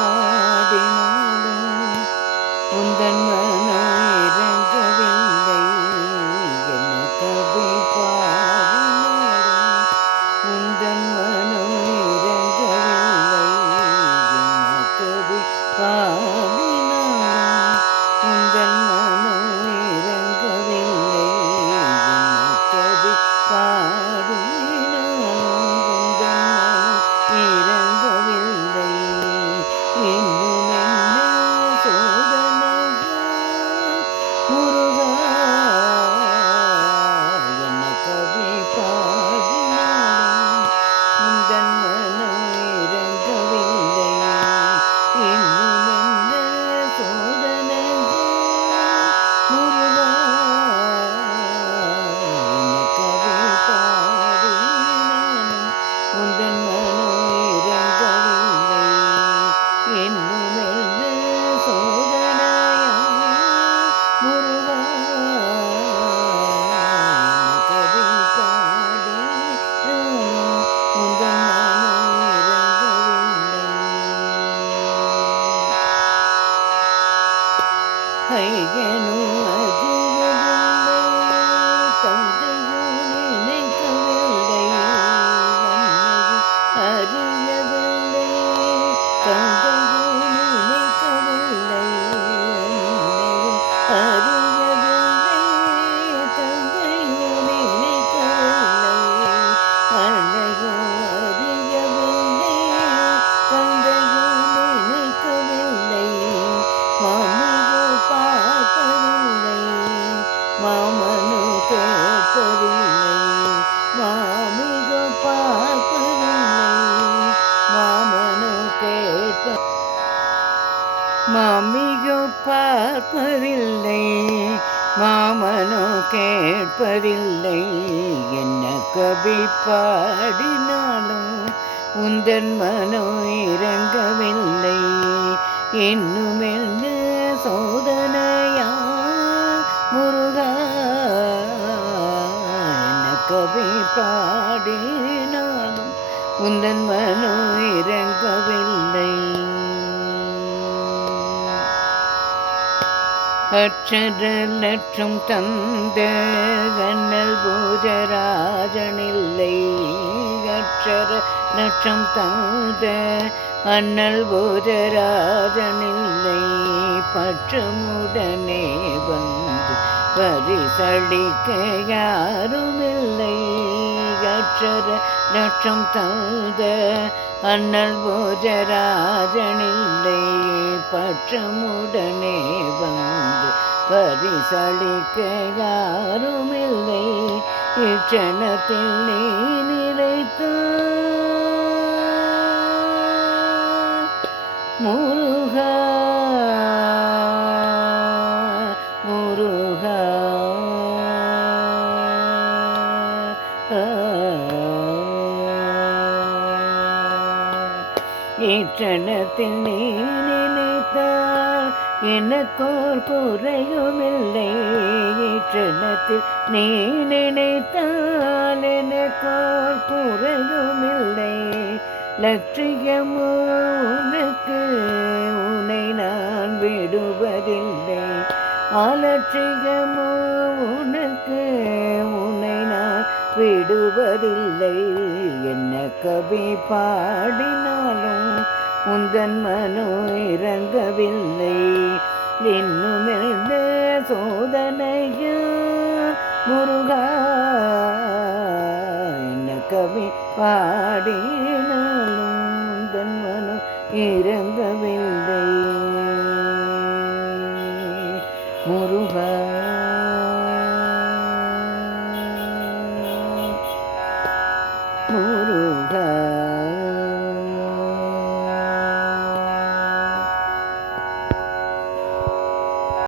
பாடினாலும் உந்தன் ಕೈಗೆನು மாமனு கேட்பதில்லை மாமிகோ பார்ப்பதில்லை மாமனு கேட்ப மாமியோ பார்ப்பதில்லை மாமனோ கேட்பதில்லை. என்ன கவி பாடினாலும் உந்தன் மனோ இறங்கவில்லை. இன்னும் கவி பாடினாலும் உந்தன் மனோ இறங்கவில்லை. அற்றர லட்சம் தந்த கண்ணல் பூஜராஜனில்லை. அற்றர லட்சம் தந்த அண்ணல் பூஜராஜனில்லை. பற்றமுடனே வந்த பரிசளிக்க யாருமில்லை அற்றர லட்சம் தந்த அண்ணல் போஜராஜனில்லை. பற்றமுடனே வந்து பரிசளிக்க யாருமில்லை இச்சணத்தில் நீ நிலைத்த முருகா இச்சணத்தில் நீ நினைத்தால் எனக்கோர் குறையுமில்லை. இச்சணத்தில் நீ நினைத்தால் எனக்கோர் குறையுமில்லை. லட்சியமோ உனக்கு உன்னை நான் விடுவதில்லை. அலட்சியமோ உனக்கு உன்னை நான் விடு கவி பாடினாலும் உந்தன் மனு இறங்கவில்லை. இன்னும் எழுந்த சோதனையா முருகா என்ன கவி பாடினாலும் உந்தன் மனு இறங்கவில்லை. முருகா முரு